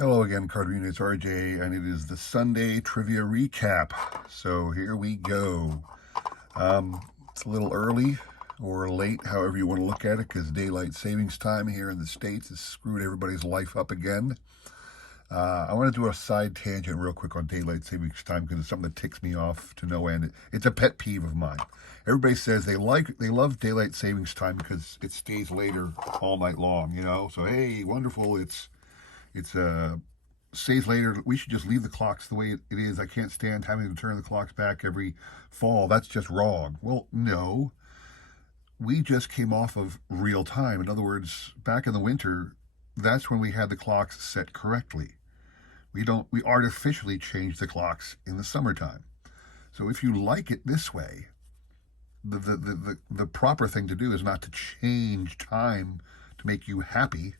Hello again, Carter. It's RJ, and it is the Sunday Trivia Recap. So here we go. It's a little early or late, however you want to look at it, because daylight savings time here in the States has screwed everybody's life up again. I want to do a side tangent real quick on daylight savings time because it's something that ticks me off to no end. It's a pet peeve of mine. Everybody says they love daylight savings time because it stays later all night long. So hey, wonderful! It's stays later. We should just leave the clocks the way it is. I can't stand having to turn the clocks back every fall. That's just wrong. Well, no. We just came off of real time. In other words, back in the winter, that's when we had the clocks set correctly. We artificially change the clocks in the summertime. So if you like it this way, the proper thing to do is not to change time to make you happy.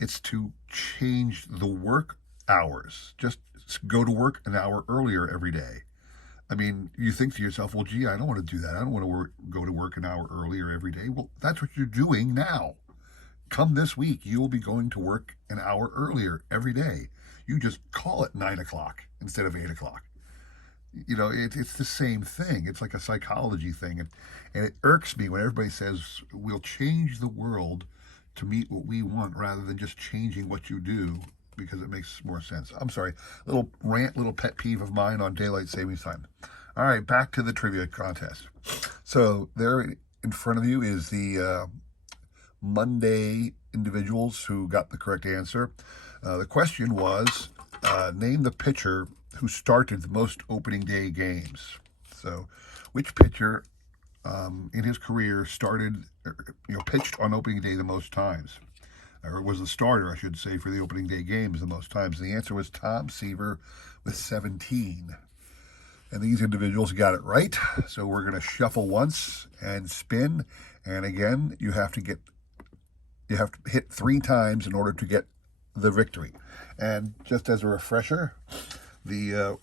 It's to change the work hours. Just go to work an hour earlier every day. I mean, you think to yourself, well, gee, I don't want to do that. I don't want to go to work an hour earlier every day. Well, that's what you're doing now. Come this week, you will be going to work an hour earlier every day. You just call it 9 o'clock instead of 8 o'clock. It's the same thing. It's like a psychology thing. And it irks me when everybody says, we'll change the world to meet what we want rather than just changing what you do because it makes more sense. I'm sorry, little rant, little pet peeve of mine on daylight savings time. All right, back to the trivia contest. So there in front of you is the Monday individuals who got the correct answer. The question was, name the pitcher who started the most opening day games. So which pitcher in his career pitched on opening day the most times, or was the starter, I should say, for the opening day games the most times? And the answer was Tom Seaver with 17. And these individuals got it right. So we're going to shuffle once and spin. And again, you have to hit 3 times in order to get the victory. And just as a refresher, the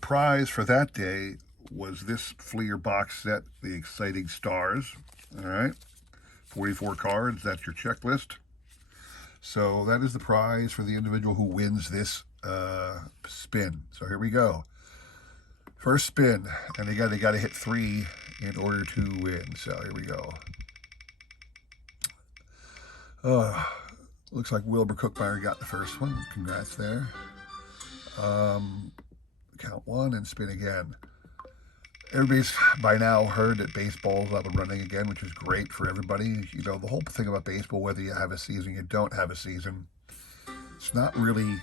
prize for that day was this Fleer box set, The Exciting Stars. All right, 44 cards. That's your checklist. So that is the prize for the individual who wins this spin. So here we go. First spin, and they got to hit 3 in order to win. So here we go. Looks like Wilbur Cookmeyer got the first one. Congrats there. Count 1 and spin again. Everybody's by now heard that baseball's up and running again, which is great for everybody. The whole thing about baseball, whether you have a season, you don't have a season, it's not really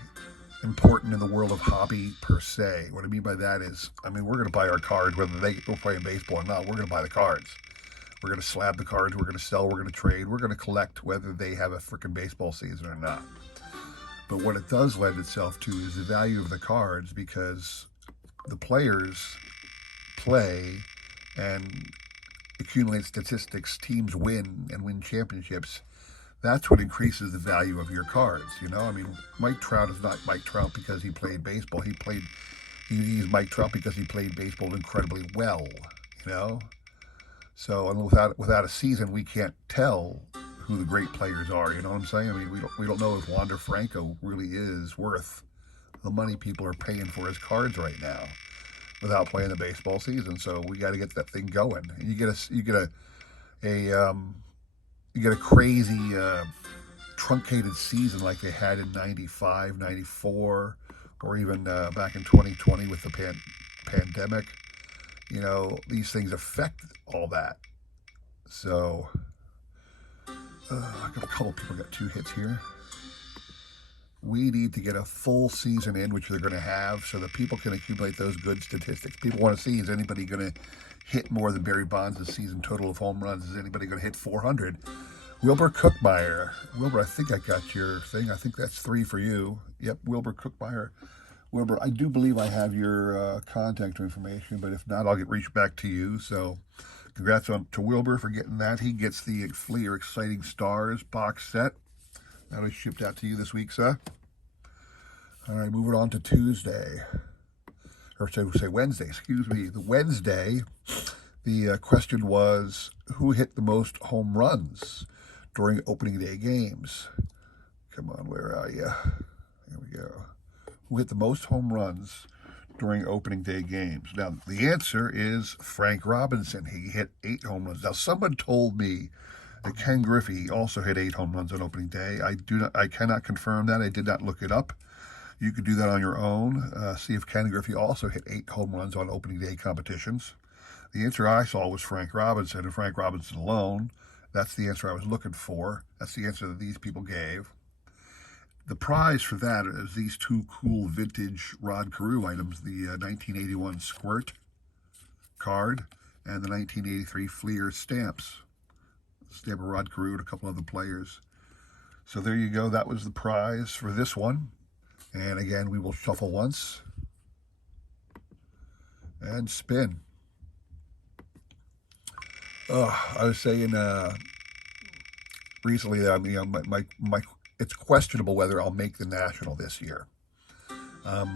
important in the world of hobby per se. What I mean by that is, we're going to buy our cards, whether they go playing baseball or not. We're going to buy the cards. We're going to slab the cards. We're going to sell. We're going to trade. We're going to collect whether they have a freaking baseball season or not. But what it does lend itself to is the value of the cards, because the players play and accumulate statistics, teams win and win championships. That's what increases the value of your cards. Mike Trout is not Mike Trout because he played baseball. He's Mike Trout because he played baseball incredibly well. So, and without a season, we can't tell who the great players are. You know what I'm saying? We don't know if Wander Franco really is worth the money people are paying for his cards right now without playing the baseball season. So we got to get that thing going. And you get a crazy truncated season like they had in 95, 94, or even back in 2020 with the pandemic. These things affect all that. So a couple people got 2 hits here. We need to get a full season in, which they're going to have, so that people can accumulate those good statistics. People want to see, is anybody going to hit more than Barry Bonds' season total of home runs? Is anybody going to hit 400? Wilbur Cookmeyer. Wilbur, I think I got your thing. I think that's 3 for you. Yep, Wilbur Cookmeyer. Wilbur, I do believe I have your contact information, but if not, I'll reach back to you. So congrats to Wilbur for getting that. He gets the Fleer Exciting Stars box set. That was shipped out to you this week, sir. All right, moving on to Tuesday. Or say Wednesday, excuse me. The Wednesday, the question was, who hit the most home runs during opening day games? Come on, where are you? Here go. Who hit the most home runs during opening day games? Now, the answer is Frank Robinson. He hit 8 home runs. Now, someone told me that Ken Griffey also hit 8 home runs on opening day. I cannot confirm that. I did not look it up. You could do that on your own. See if Ken Griffey also hit 8 home runs on opening day competitions. The answer I saw was Frank Robinson, and Frank Robinson alone. That's the answer I was looking for. That's the answer that these people gave. The prize for that is these 2 cool vintage Rod Carew items, the 1981 Squirt card and the 1983 Fleer stamps. Stamp of Rod Carew and a couple other players. So there you go. That was the prize for this one. And again, we will shuffle once and spin. I was saying recently that my it's questionable whether I'll make the National this year. That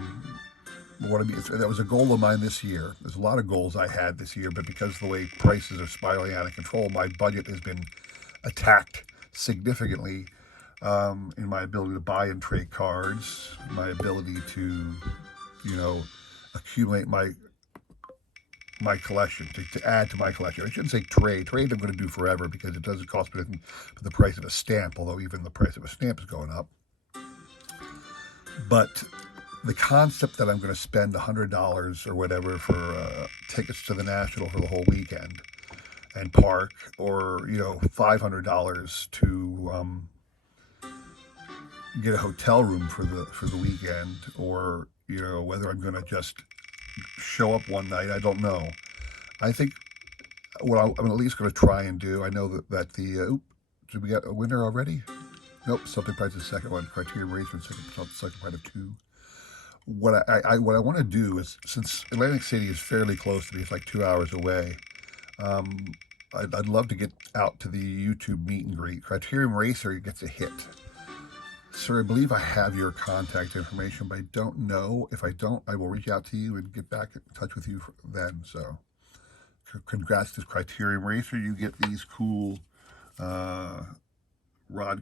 was a goal of mine this year. There's a lot of goals I had this year, but because of the way prices are spiraling out of control, my budget has been attacked significantly in my ability to buy and trade cards, my ability to, accumulate my collection, to add to my collection. I shouldn't say trade. Trade I'm going to do forever because it doesn't cost me anything for the price of a stamp, although even the price of a stamp is going up. But the concept that I'm going to spend $100 or whatever for tickets to the National for the whole weekend and park, or $500 to get a hotel room for the weekend, or whether I'm going to just show up one night, I don't know. I think what I'm at least going to try and do. I know that did we get a winner already? Nope. Something Price is the second one. Criterion Racer second part of 2. What I want to do is, since Atlantic City is fairly close to me, it's like 2 hours away. I'd love to get out to the YouTube meet and greet. Criterion Racer gets a hit. Sir, I believe I have your contact information, but I don't know. If I don't, I will reach out to you and get back in touch with you then. So, congrats to Criterion Racer. You get these cool Rod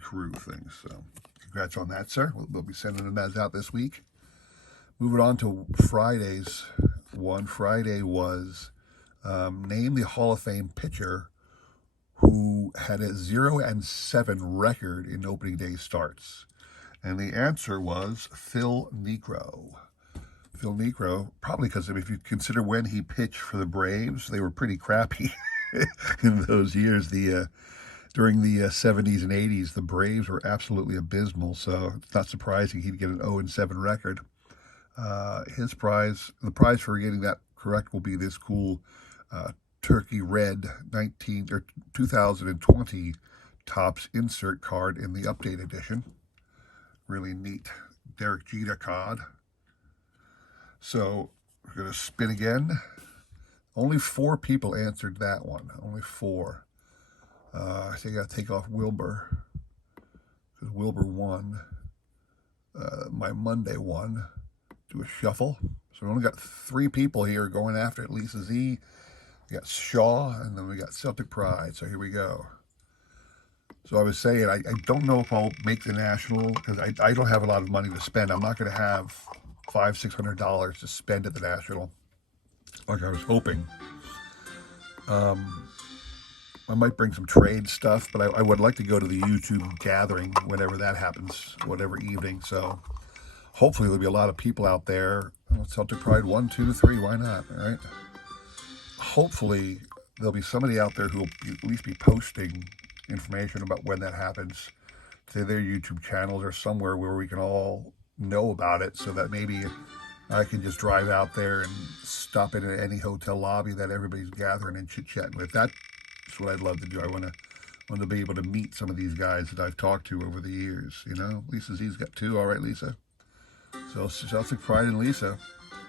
Carew things. So, congrats on that, sir. We'll be sending them out this week. Moving on to Friday's one. Friday was name the Hall of Fame pitcher who had a 0-7 record in opening day starts. And the answer was Phil Niekro. Phil Niekro, probably because if you consider when he pitched for the Braves, they were pretty crappy in those years. During the 70s and 80s, the Braves were absolutely abysmal, so it's not surprising he'd get an 0-7 record. The prize for getting that correct will be this cool Turkey Red 2020 Topps insert card in the update edition. Really neat Derek Jeter card. So we're going to spin again. Only 4 people answered that one. Only 4. I think I got to take off Wilbur, because Wilbur won my Monday one. Do a shuffle. So we only got 3 people here going after it. Lisa Z, we got Shaw, and then we got Celtic Pride. So here we go. So I was saying, I don't know if I'll make the National, because I don't have a lot of money to spend. I'm not going to have $500-600 to spend at the National like I was hoping. I might bring some trade stuff, but I would like to go to the YouTube gathering whenever that happens, whatever evening. So hopefully there'll be a lot of people out there. Celtic Pride 1, 2, 3, why not, all right? Hopefully there'll be somebody out there who will at least be posting information about when that happens to their YouTube channels or somewhere where we can all know about it, so that maybe I can just drive out there and stop in at any hotel lobby that everybody's gathering and chit-chatting with. That's what I'd love to do. I want to be able to meet some of these guys that I've talked to over the years, Lisa Z's got 2. All right, Lisa. So Celtic Pride and Lisa.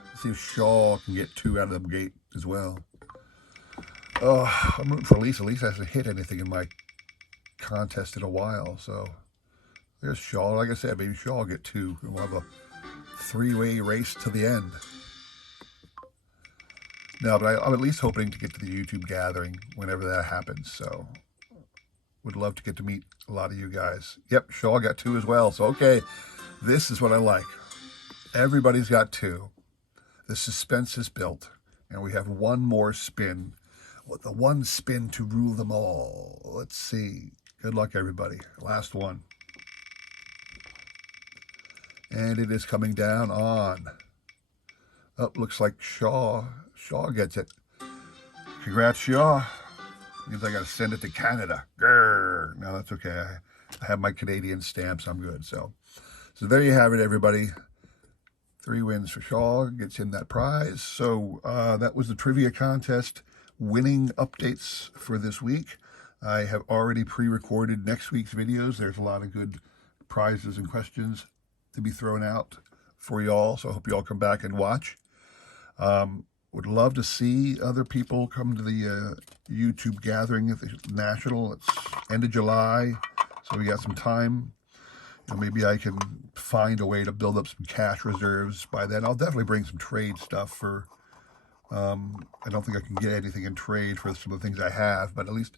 Let's see if Shaw can get 2 out of the gate as well. Oh, I'm rooting for Lisa. Lisa hasn't hit anything in my contest in a while, so there's Shaw. Like I said, maybe Shaw will get 2, and we'll have a 3-way race to the end. No, but I'm at least hoping to get to the YouTube gathering whenever that happens, so would love to get to meet a lot of you guys. Yep, Shaw got 2 as well, so okay, this is what I like. Everybody's got two. The suspense is built, and we have one more spin. With the one spin to rule them all. Let's see. Good luck, everybody. Last one. And it is coming down on. Oh, looks like Shaw. Shaw gets it. Congrats, Shaw. Means I got to send it to Canada. Grr. No, that's okay. I have my Canadian stamps. I'm good. So there you have it, everybody. 3 wins for Shaw. Gets him that prize. So that was the trivia contest winning updates for this week. I have already pre-recorded next week's videos. There's a lot of good prizes and questions to be thrown out for y'all. So I hope you all come back and watch. Would love to see other people come to the YouTube gathering at the National. It's end of July, so we got some time. Maybe I can find a way to build up some cash reserves by then. I'll definitely bring some trade stuff for, I don't think I can get anything in trade for some of the things I have, but at least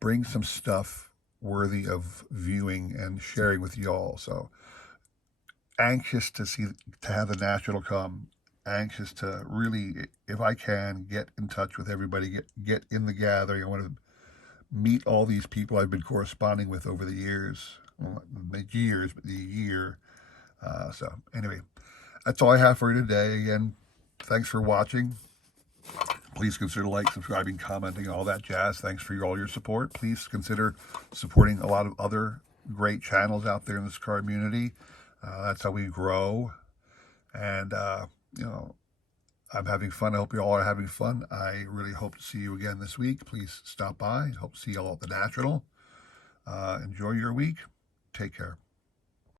bring some stuff worthy of viewing and sharing with y'all. So anxious to have the National come. Anxious to really, if I can, get in touch with everybody, get in the gathering. I want to meet all these people I've been corresponding with over the years. Well, the years, but the year. So anyway, that's all I have for you today. Again, thanks for watching. Please consider subscribing, commenting, all that jazz. Thanks for all your support. Please consider supporting a lot of other great channels out there in this card community. That's how we grow. And, I'm having fun. I hope you all are having fun. I really hope to see you again this week. Please stop by. Hope to see you all at the National. Enjoy your week. Take care.